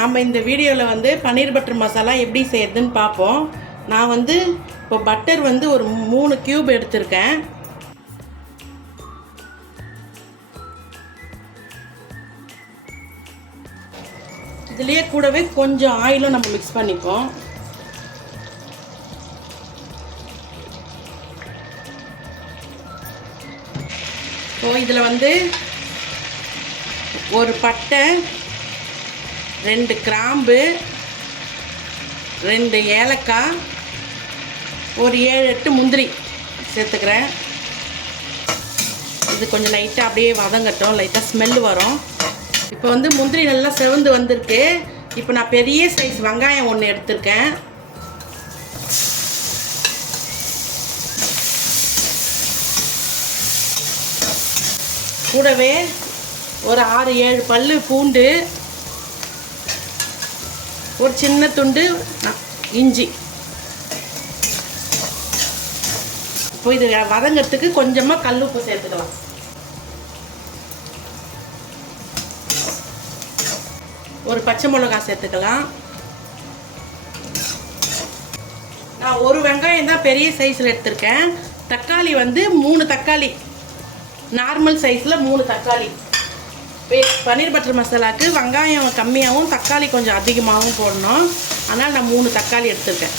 நாம் இந்த வீடியோவில் வந்து பன்னீர் பட்டர் மசாலா எப்படி செய்யறதுன்னு பார்ப்போம். நான் வந்து இப்போ பட்டர் வந்து ஒரு 3 கியூப் எடுத்திருக்கேன். இதுலேயே கூடவே கொஞ்சம் ஆயிலும் நம்ம மிக்ஸ் பண்ணிப்போம். ஸோ இதில் வந்து ஒரு பட்டை, 2 கிராம்பு, 2 ஏலக்காய், ஒரு 7-8 முந்திரி சேர்த்துக்கிறேன். இது கொஞ்சம் லைட்டாக அப்படியே வதங்கட்டும், லைட்டாக ஸ்மெல் வரும். இப்போ வந்து முந்திரி நல்லா செவந்து வந்திருக்கு. இப்போ நான் பெரிய சைஸ் வெங்காயம் 1 எடுத்திருக்கேன். கூடவே ஒரு 6-7 பல்லு பூண்டு, ஒரு சின்ன துண்டு இஞ்சி. இப்போ இது வதங்கிறதுக்கு கொஞ்சமாக கல் உப்பு சேர்த்துக்கலாம். ஒரு பச்சை மிளகாய் சேர்த்துக்கலாம். நான் ஒரு வெங்காயம் தான் பெரிய சைஸில் எடுத்திருக்கேன். தக்காளி வந்து 3 தக்காளி, நார்மல் சைஸில் 3 தக்காளி. பன்னீர் பட்டர் மசாலாவுக்கு வெங்காயம் கம்மியாகவும் தக்காளி கொஞ்சம் அதிகமாகவும் போடணும். ஆனால் நான் 3 தக்காளி எடுத்துருக்கேன்.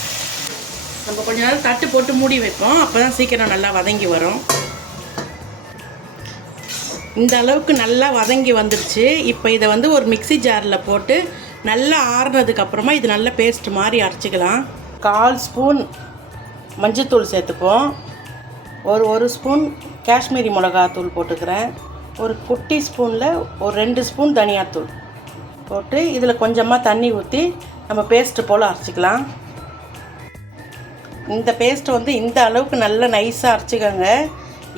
நம்ம கொஞ்ச நேரம் தட்டு போட்டு மூடி வைப்போம், அப்போ தான் சீக்கிரம் நல்லா வதங்கி வரும். இந்த அளவுக்கு நல்லா வதங்கி வந்துடுச்சு. இப்போ இதை வந்து ஒரு மிக்ஸி ஜாரில் போட்டு நல்லா ஆறுனதுக்கப்புறமா இது நல்ல பேஸ்ட் மாதிரி அரைச்சிக்கலாம். 1/4 ஸ்பூன் மஞ்சத்தூள் சேர்த்துப்போம். ஒரு ஸ்பூன் காஷ்மீரி மிளகாத்தூள் போட்டுக்கிறேன். ஒரு குட்டி ஸ்பூனில் ஒரு 2 ஸ்பூன் தனியாத்தூள் போட்டு இதில் கொஞ்சமாக தண்ணி ஊற்றி நம்ம பேஸ்ட்டு போல் அரைச்சிக்கலாம். இந்த பேஸ்ட்டை வந்து இந்த அளவுக்கு நல்லா நைஸாக அரைச்சிக்கோங்க.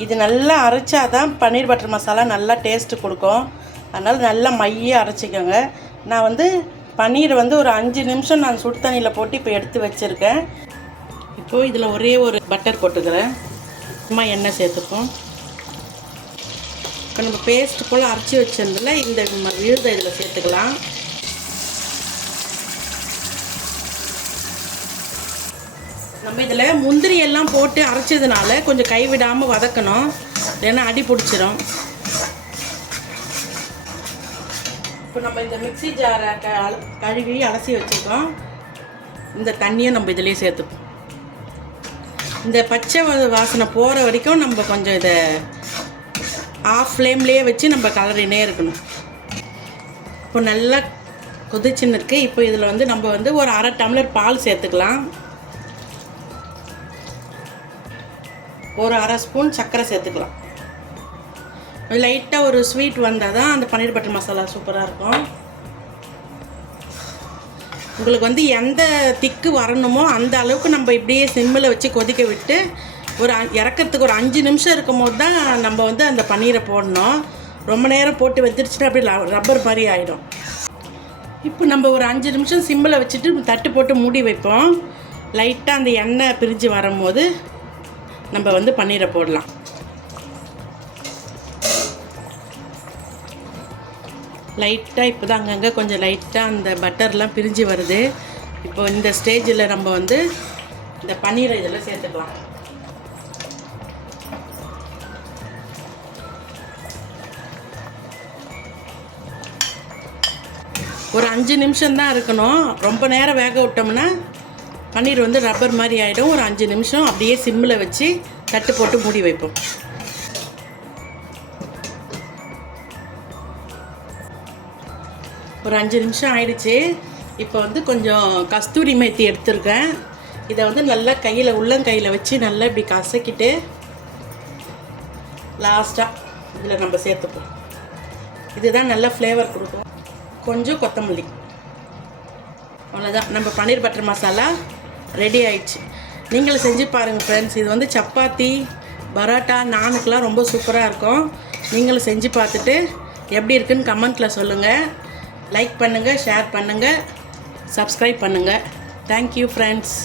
இது நல்லா அரைச்சா தான் பன்னீர் பட்டர் மசாலா நல்லா டேஸ்ட்டு கொடுக்கும். அதனால் நல்லா மையாக அரைச்சிக்கோங்க. நான் வந்து பன்னீர் வந்து ஒரு 5 நிமிஷம் நான் சுடு தண்ணியில் போட்டு இப்போ எடுத்து வச்சுருக்கேன். இப்போது இதில் ஒரே ஒரு பட்டர் போட்டுக்கிறேன். சும்மா எண்ணெய் சேர்த்துப்போம். இப்போ நம்ம பேஸ்ட்டு போல் அரைச்சி வச்சிருந்ததில் இந்த விழுதை இதில் சேர்த்துக்கலாம். நம்ம இதில் முந்திரி எல்லாம் போட்டு அரைச்சதுனால கொஞ்சம் கைவிடாமல் வதக்கணும், இல்லைன்னா அடி பிடிச்சிரும். இப்போ நம்ம இந்த மிக்ஸி ஜாரை கழுவி அலசி வச்சுருக்கோம். இந்த தண்ணியை நம்ம இதிலே சேர்த்துப்போம். இந்த பச்சை வாசனை போகிற வரைக்கும் நம்ம கொஞ்சம் இதை ஆஃப் ஃப்ளேம்லேயே வச்சு நம்ம கலரினே இருக்கணும். இப்போ நல்லா கொதிச்சுன்னு இருக்குது. இப்போ இதில் வந்து நம்ம வந்து ஒரு 1/2 டம்ளர் பால் சேர்த்துக்கலாம். ஒரு 1/2 ஸ்பூன் சர்க்கரை சேர்த்துக்கலாம். லைட்டாக ஒரு ஸ்வீட் வந்தால் தான் அந்த பன்னீர் பட்டர் மசாலா சூப்பராக இருக்கும். உங்களுக்கு வந்து எந்த திக்கு வரணுமோ அந்த அளவுக்கு நம்ம இப்படியே சிம்மில் வச்சு கொதிக்க விட்டு ஒரு இறக்கிறதுக்கு ஒரு 5 நிமிஷம் இருக்கும் போது தான் நம்ம வந்து அந்த பன்னீரை போடணும். ரொம்ப நேரம் போட்டு வெந்துருச்சுன்னா அப்படி ரப்பர் மாதிரி ஆகிடும். இப்போ நம்ம ஒரு 5 நிமிஷம் சிம்மில் வச்சுட்டு தட்டு போட்டு மூடி வைப்போம். லைட்டாக அந்த எண்ணெய் பிரிஞ்சு வரும்போது நம்ம வந்து பன்னீரை போடலாம். லைட்டாக இப்போ தான் அங்கங்கே கொஞ்சம் லைட்டாக அந்த பட்டர்லாம் பிரிஞ்சு வருது. இப்போ இந்த ஸ்டேஜில் நம்ம வந்து இந்த பன்னீரை இதில் சேர்த்துக்கலாம். ஒரு 5 நிமிஷம் தான் இருக்கணும். ரொம்ப நேரம் வேக விட்டோம்னா பன்னீர் வந்து ரப்பர் மாதிரி ஆகிடும். ஒரு 5 நிமிஷம் அப்படியே சிம்மில் வச்சு தட்டு போட்டு மூடி வைப்போம். ஒரு 5 நிமிஷம் ஆயிடுச்சு. இப்போ வந்து கொஞ்சம் கஸ்தூரி மேத்தி எடுத்துருக்கேன். இதை வந்து நல்லா கையில் உள்ளங்கையில் வச்சு நல்லா இப்படி கசக்கிட்டு லாஸ்ட்டாக இதில் நம்ம சேர்த்துப்போம். இதுதான் நல்ல ஃப்ளேவர் கொடுக்கும். கொஞ்சம் கொத்தமல்லி, அவ்வளோதான். நம்ம பன்னீர் பட்டர் மசாலா ரெடி ஆயிடுச்சு. நீங்களும் செஞ்சு பாருங்கள் ஃப்ரெண்ட்ஸ். இது வந்து சப்பாத்தி, பரோட்டா, நானுக்கெலாம் ரொம்ப சூப்பராக இருக்கும். நீங்களும் செஞ்சு பார்த்துட்டு எப்படி இருக்குன்னு கமெண்ட்டில் சொல்லுங்கள். லைக் பண்ணுங்கள், ஷேர் பண்ணுங்கள், சப்ஸ்கிரைப் பண்ணுங்கள். Thank you friends.